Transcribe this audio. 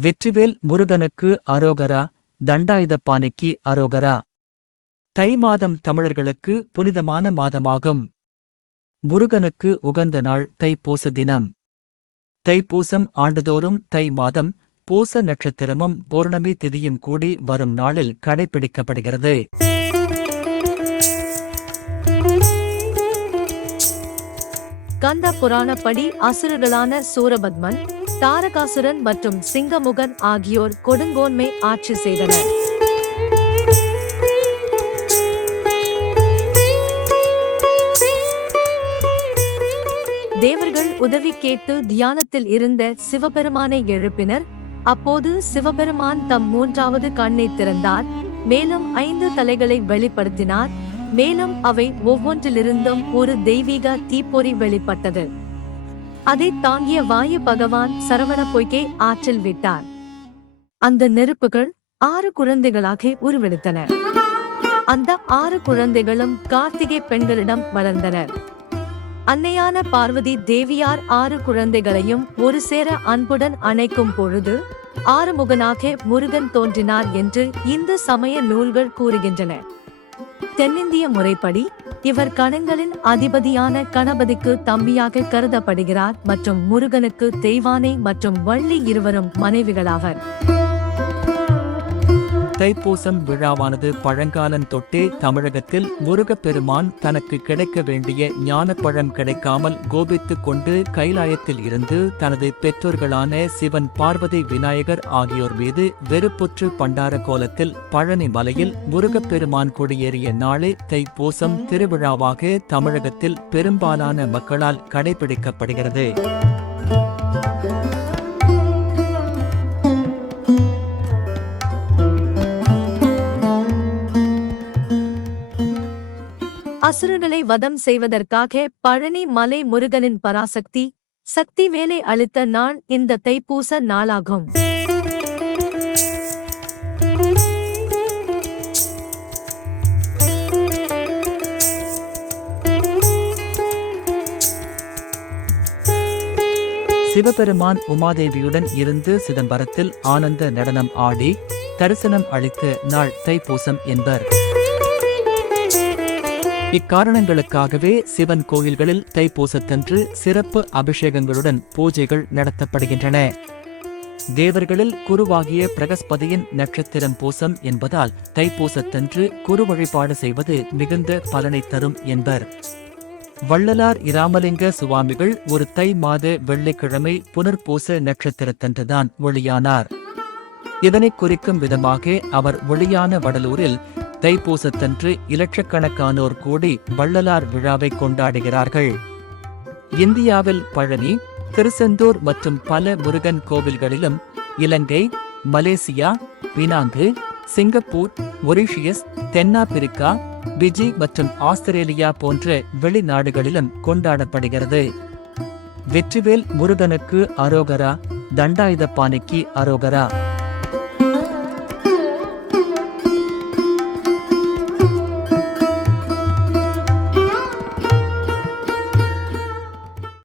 வெற்றிவேல் முருகனுக்கு அரோகரா தண்டாயுதப்பானைக்கு அரோகரா. தை மாதம் தமிழர்களுக்கு புனிதமான மாதமாகும். முருகனுக்கு உகந்த நாள் தைப்பூச தினம். தைப்பூசம் ஆண்டுதோறும் தை மாதம் பூச நட்சத்திரமும் பௌர்ணமி திதியும் கூடி வரும் நாளில் கடைபிடிக்கப்படுகிறது. ஸ்கந்த புராணப்படி அசுரர்களான சூரபத்மன் தாரகாசுரன் மற்றும் சிங்கமுகன் ஆகியோர் கொடுங்கோன்மை ஆட்சி செய்தனர். தேவர்கள் உதவி கேட்டு தியானத்தில் இருந்த சிவபெருமானை எழுப்பினர். அப்போது சிவபெருமான் தம் மூன்றாவது கண்ணை திறந்தார். மேலும் ஐந்து தலைகளை வெளிப்படுத்தினார். மேலும் அவை ஒவ்வொன்றிலிருந்தும் ஒரு தெய்வீக தீப்பொறி வெளிப்பட்டது. அதை தாங்கிய வாயு பகவான் சரவண பொய்கை ஆற்றில் விட்டார். அந்த நெருப்புகள் ஆறு குழந்தைகளாக உருவெடுத்தன. அந்த ஆறு குழந்தைகளும் கார்த்திகை பெண்களிடம் வளர்ந்தனர். அன்னையான பார்வதி தேவியார் ஆறு குழந்தைகளையும் ஒரு சேர அன்புடன் அணைக்கும் பொழுது ஆறுமுகனாக முருகன் தோன்றினார் என்று இந்து சமய நூல்கள் கூறுகின்றன. தென்னிந்திய முறைப்படி இவர் கணங்களின் அதிபதியான கணபதிக்கு தம்பியாக கருதப்படுகிறார் மற்றும் முருகனுக்கு தெய்வானை மற்றும் வள்ளி இருவரும் மனைவிகளாவர். தைப்பூசம் விழாவானது பழங்காலம் தொட்டே தமிழகத்தில் முருகப்பெருமான் தனக்கு கிடைக்க வேண்டிய ஞானப்பழம் கிடைக்காமல் கோபித்துக் கொண்டு கைலாயத்தில் இருந்து தனது பெற்றோர்களான சிவன் பார்வதி விநாயகர் ஆகியோர் மீது வெறுப்புற்று பண்டார கோலத்தில் பழனி மலையில் முருகப்பெருமான் குடியேறிய நாளே தைப்பூசம் திருவிழாவாக தமிழகத்தில் பெரும்பாலான மக்களால் கடைபிடிக்கப்படுகிறது. அசுரர்களை வதம் செய்வதற்காக பழனி மலை முருகனின் பராசக்தி சக்தி வேலை அளித்த நாள் இந்த தைப்பூச நாளாகும். சிவபெருமான் உமாதேவியுடன் இருந்து சிதம்பரத்தில் ஆனந்த நடனம் ஆடி தரிசனம் அளித்த நாள் தைப்பூசம் என்பர். இக்காரணங்களுக்காகவே சிவன் கோயில்களில் தைப்பூசத்தன்று சிறப்பு அபிஷேகங்களுடன் பூஜைகள் நடத்தப்படுகின்றன. தேவர்களில் குருவாகிய பிரகஸ்பதியின் நட்சத்திரம் பூசம் என்பதால் தைப்பூசத்தன்று குரு வழிபாடு செய்வது மிகுந்த பலனை தரும் என்பர். வள்ளலார் இராமலிங்க சுவாமிகள் ஒரு தை மாத வெள்ளிக்கிழமை புனர்பூச நட்சத்திரத்தன்றுதான் ஒளியானார். இதனை குறிக்கும் விதமாக அவர் ஒளியான வடலூரில் தைப்பூசத்தன்று இலட்சக்கணக்கானோர் கூடி வள்ளலார் விழாவை கொண்டாடுகிறார்கள். இந்தியாவில் பழனி திருச்செந்தூர் மற்றும் பல முருகன் கோவில்களிலும் Ilankai Malaysia Penang Singapore Mauritius தென்னாப்பிரிக்கா பிஜி மற்றும் ஆஸ்திரேலியா போன்ற வெளிநாடுகளிலும் கொண்டாடப்படுகிறது. வெற்றிவேல் முருகனுக்கு அரோகரா தண்டாயுதப்பானைக்கு அரோகரா.